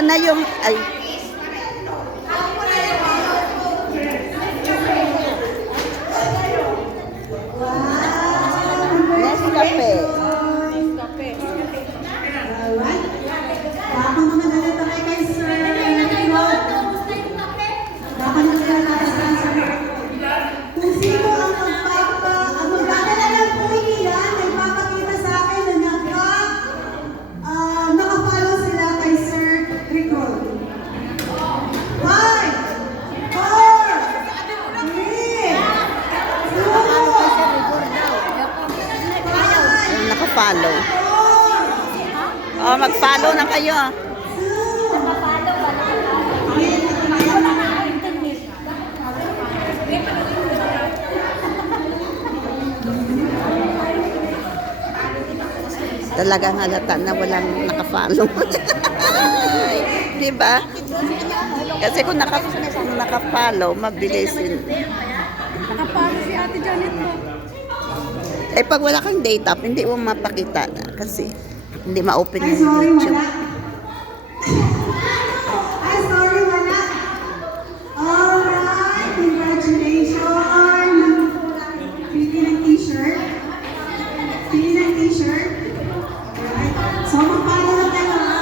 sana yung... Ay. Nescafe. Baka naman tayo kay Sir. Baka naman kung sino ang magdadala ng puwi yan, ay papakita sa akin na nakafollow sila kay Sir Rico. 5, 4, 3, 2, Naka-follow. Oh, mag-follow na kayo. Talagang halata na walang naka-follow. Diba? Kasi kung naka-follow, mabilis yun. Nakapalo si Ate Janet mo. Eh, pag wala kang data, hindi mo mapakita na kasi hindi ma-open Ay, yung sorry, YouTube. wala. Ay, sorry, wala. Alright, congratulations. Pili ng t-shirt. Pili ng t-shirt. Alright. So, magpalo na tayo, ha?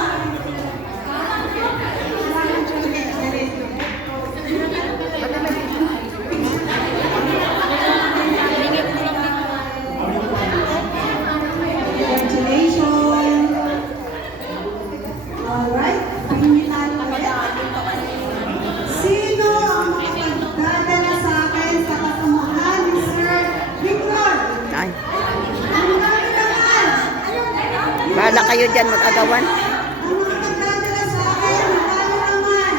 Congratulations. Alright, pinitan ulit. Sino ang makapagdadala sa akin sa kasamahan ni Sir Victor? Ay, Ang dami naman. bahala kayo dyan mag-agawan. Ang makapagdadala sa akin, magkano naman?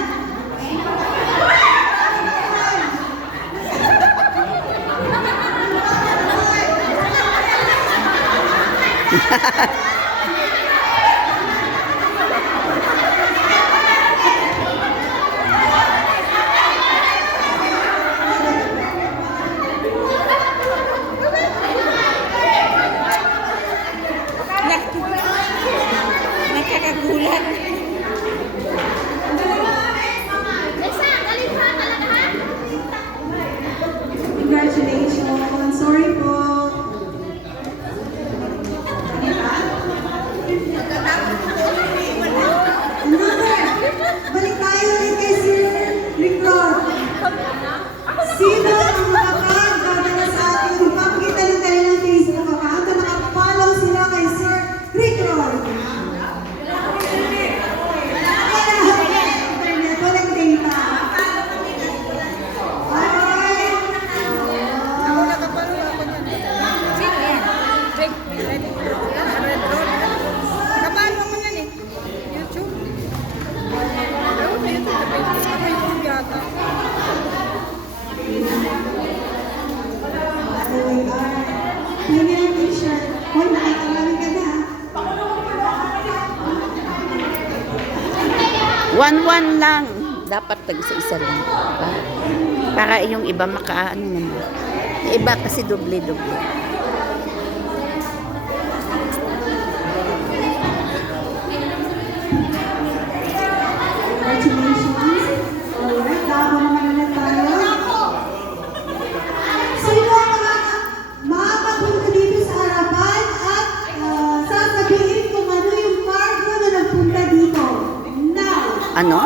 Nakakagulat. Congratulations. Sorry po. Balik tayo ulit kay Sir Victor. Sino ang makapagdadala sa atin? Magpapakita ng kanilang Facebook account na nakafollow sila kay Sir Victor. Internet, walang data. Alright. Kapano mo yan eh? YouTube? Pero sa YouTube, ako yung yata. Oh my God. Pili ang t-shirt. Hoy, nakikalawin ka na. 1-1 lang. Dapat tag-isa lang. Para yung iba makaano naman. Yung iba kasi doble-doble. Congratulations. Alright, dabo naman ulit tayo. Sino ang makakapunta dito sa harapan at sasabihin kung ano yung cargo na nagpunta dito? Now! Ano?